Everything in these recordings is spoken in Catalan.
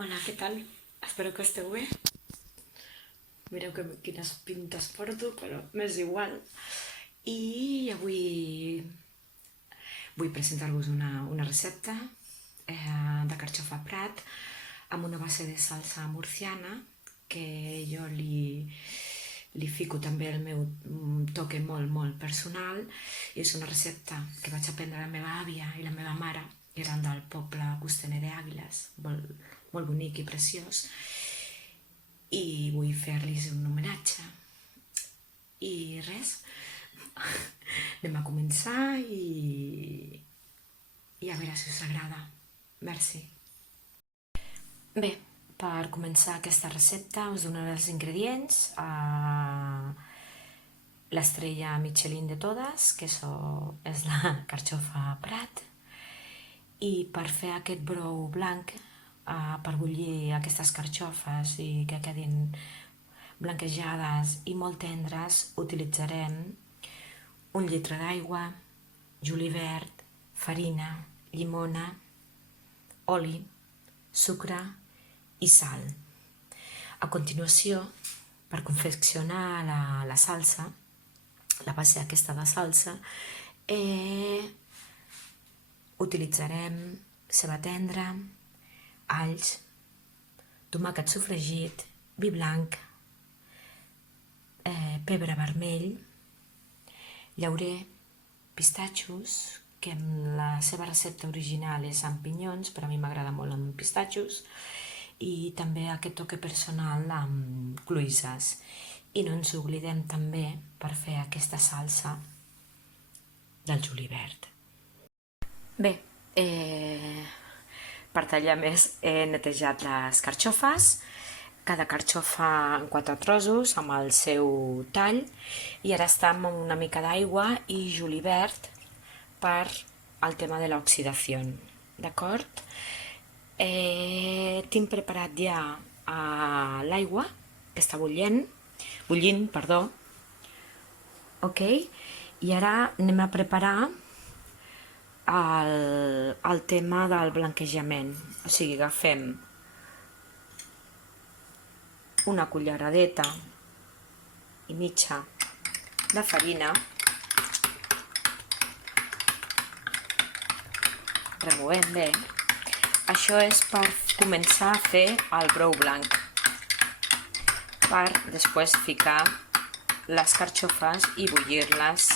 Hola, què tal? Espero que esteu bé. Mireu quines pintes porto, però m'és igual. I avui vull presentar-vos una recepta de carxofa prat amb una base de salsa murciana que jo li fico també el meu toque molt personal, i és una recepta que vaig aprendre a la meva àvia i la meva mare, que eren del poble costaner d'Àguiles, molt bonic i preciós, i vull fer-los un homenatge. I res, anem a començar i a veure si us agrada. Merci. Bé, per començar aquesta recepta us donaré els ingredients. L'estrella Michelin de totes, que és la carxofa Prat. I per fer aquest brou blanc, per bullir aquestes carxofes i que quedin blanquejades i molt tendres, utilitzarem 1 litre d'aigua, julivert, farina, llimona, oli, sucre i sal. A continuació, per confeccionar la salsa, la base aquesta de salsa, utilitzarem ceba tendra, alls, tomàquet sofregit, vi blanc, pebre vermell, llaurer, pistatxos, que en la seva recepta original és amb pinyons, però a mi m'agrada molt amb pistatxos, i també aquest toque personal amb cloïsses. I no ens oblidem també, per fer aquesta salsa, del julivert. Bé, per tallar més he netejat les carxofes, cada carxofa en 4 trossos amb el seu tall, i ara està amb una mica d'aigua i julivert per al tema de l'oxidació, d'acord? Tinc preparat ja l'aigua, que està bullint, ok? I ara anem a preparar el tema del blanquejament, o sigui, agafem una culleradeta i mitja de farina, removem bé. Això és per començar a fer el brou blanc, per després ficar les carxofes i bullir-les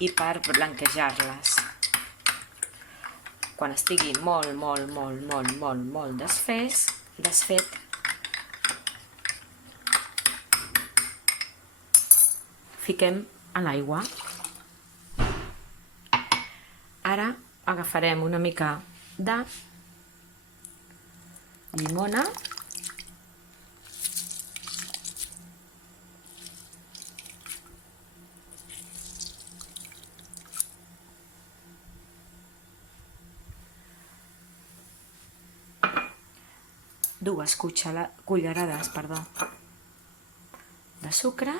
i per blanquejar-les. Quan estigui molt desfet, fiquem a l'aigua. Ara agafarem una mica de llimona, dues cullerades de sucre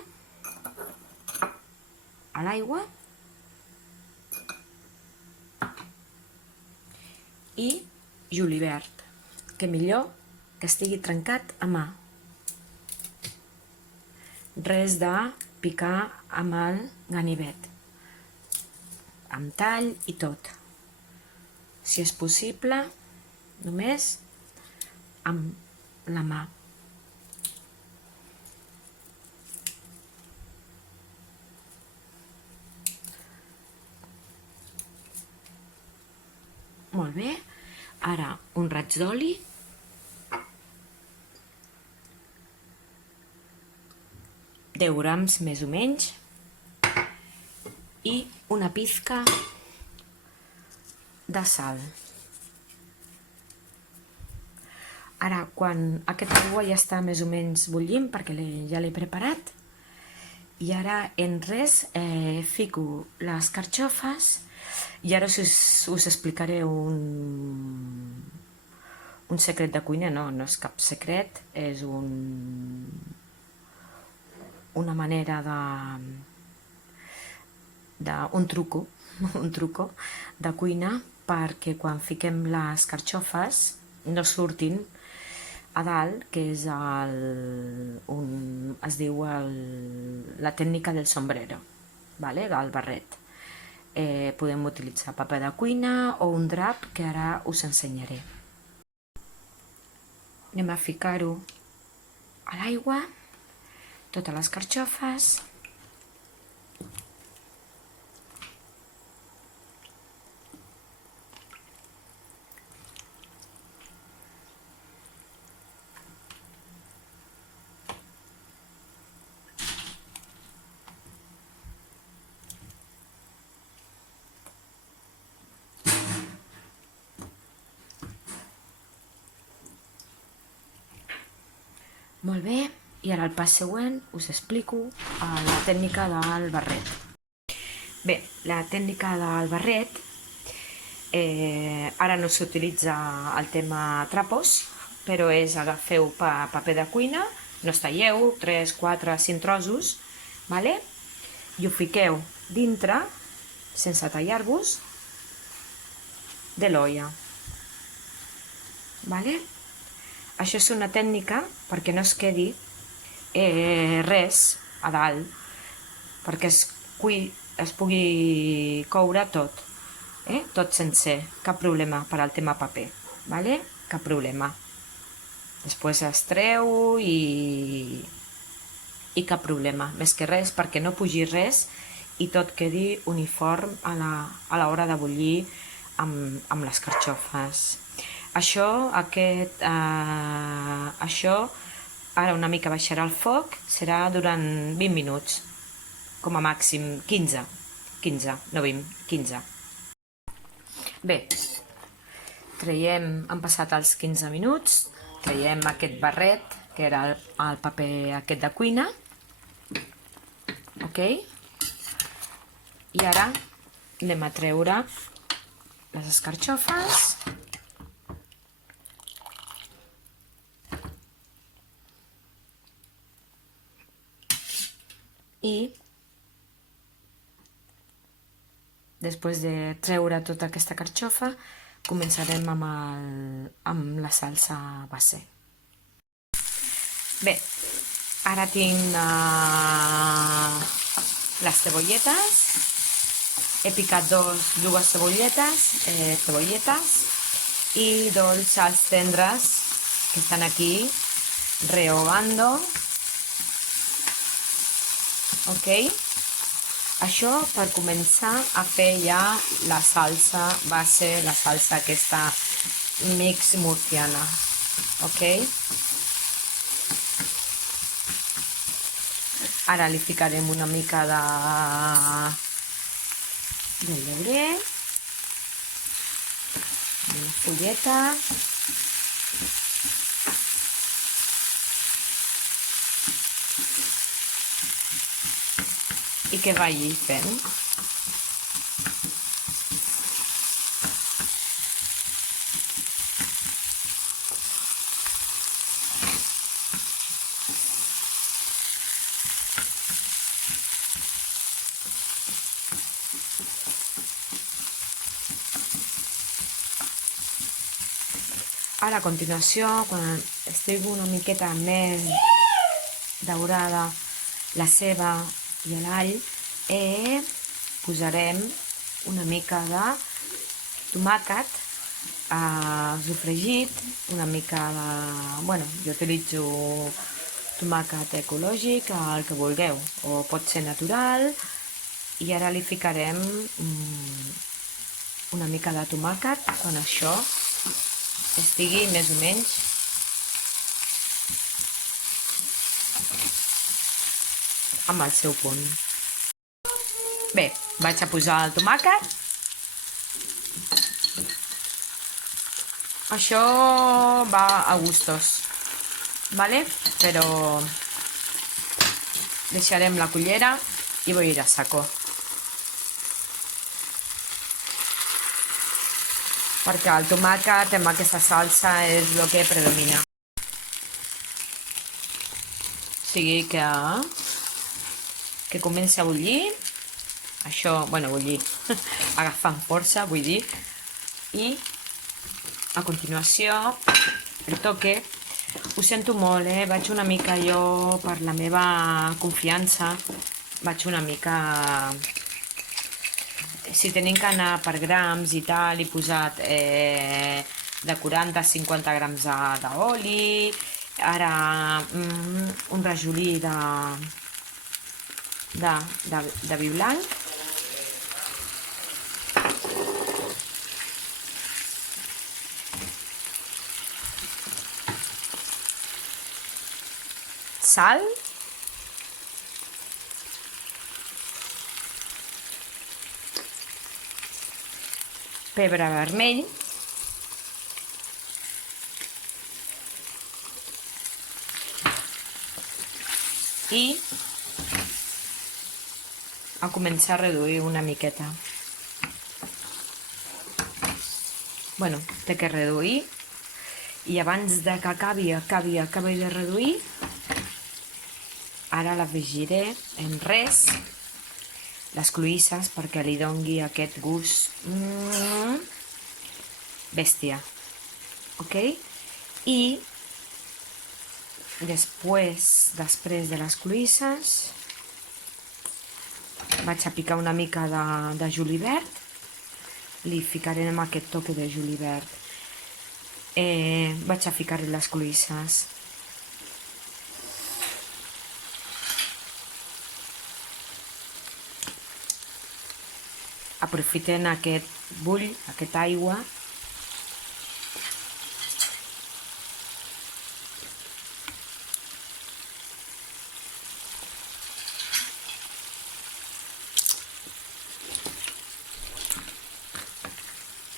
a l'aigua i julivert, que millor que estigui trencat a mà. Res de picar amb el ganivet, amb tall i tot. Si és possible, només amb la mà. Molt bé, ara un raig d'oli, deu grams més o menys, i una pizca de sal. Ara, quan aquesta aigua ja està més o menys bullint, perquè ja l'he preparat, i ara en res fico les carxofes, i ara us explicaré un secret de cuina. No és cap secret, és una manera un truco de cuina, perquè quan fiquem les carxofes no surtin a dalt, que és es diu la tècnica del sombrero, vale? El barret. Podem utilitzar paper de cuina o un drap, que ara us ensenyaré. Anem a ficar-ho a l'aigua, totes les carxofes. Molt bé, i ara al pas següent us explico la tècnica del barret. Bé, la tècnica del barret, ara no s'utilitza el tema trapos, però és agafeu paper de cuina, no es talleu, 3, 4, 5 trossos, vale? I ho fiqueu dintre, sense tallar-vos, de l'olla. Vale? Això és una tècnica perquè no es quedi res a dalt, perquè es pugui coure tot, tot sencer, cap problema per al tema paper, vale? Cap problema. Després es treu i cap problema, més que res perquè no pugi res i tot quedi uniform a l'hora de bullir amb les carxofes. Això, ara una mica baixarà el foc, serà durant 20 minuts, com a màxim 15, no 20, 15. Bé, han passat els 15 minuts, traiem aquest barret, que era el paper aquest de cuina, ok? I ara anem a treure les escarxofes. I després de treure tota aquesta carxofa començarem amb la salsa base. Bé, ara tinc les cebolletes, he picat dues cebolletes i dos salts tendres que estan aquí rehogando. Ok? Això per començar a fer ja la salsa base, la salsa aquesta mix murciana. Ok? Ara li ficarem una mica de llaurer, una fulleta, i que vagi fent. Ara, a continuació, quan estigui una miqueta més daurada la ceba i l'all, posarem una mica de tomàquet sofregit, una mica de... Bueno, jo utilitzo tomàquet ecològic, el que vulgueu, o pot ser natural, i ara li ficarem una mica de tomàquet quan això estigui més o menys amb el seu punt. Bé, vaig a posar el tomàquet. Això va a gustos, ¿vale? Però deixarem la cullera i voy a ir a saco. Perquè el tomàquet amb aquesta salsa és el que predomina. O sigui que comença a bullir. Això, bueno, bullir, agafant força, vull dir. I a continuació el toque Ho sento molt, vaig una mica jo, per la meva confiança, vaig una mica... Si tenim que anar per grams i tal, he posat de 40 a 50 grams d'oli, ara un rajolí de vi blanc, sal, pebre vermell, i a començar a reduir una miqueta. Bueno, té que reduir, i abans de que acabi de reduir, ara l'afegiré en res, les cloïsses, perquè li dongui aquest gust bèstia, ok? I després de les cloïsses vaig a picar una mica de julivert, li ficarem aquest toque de julivert, vaig a ficar-hi les cloïsses, aprofitem aquest bull, aquesta aigua,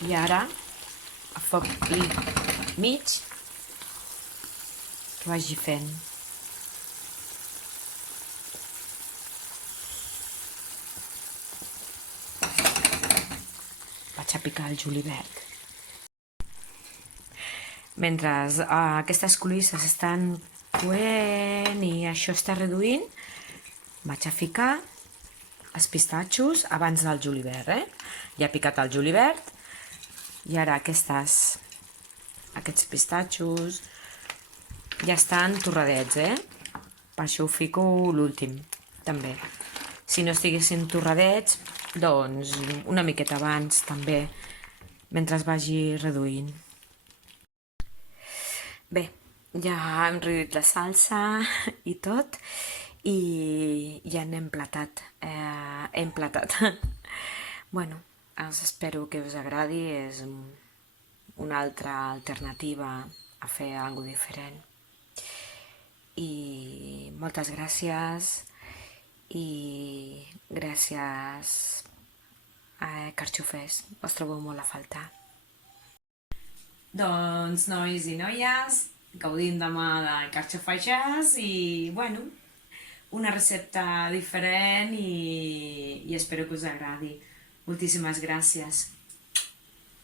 i ara a foc mig que vagi fent. Vaig a picar el julivert. Mentre aquestes cloïsses estan coent i això està reduint, vaig a ficar els pistatxos abans del julivert, Ja he picat el julivert i ara aquests pistatxos ja estan torradets, Per això ho fico l'últim, també. Si no estiguessin torradets, doncs una miqueta abans, també, mentre es vagi reduint. Bé, ja hem reduït la salsa i tot, i ja n'hem emplatat. Bueno, espero que us agradi, és una altra alternativa a fer alguna cosa diferent. I moltes gràcies, i gràcies a Carxofers, us trobo molt a faltar. Doncs, nois i noies, gaudim demà de carxofeixes i, bueno, una recepta diferent i espero que us agradi. Moltíssimes gràcies.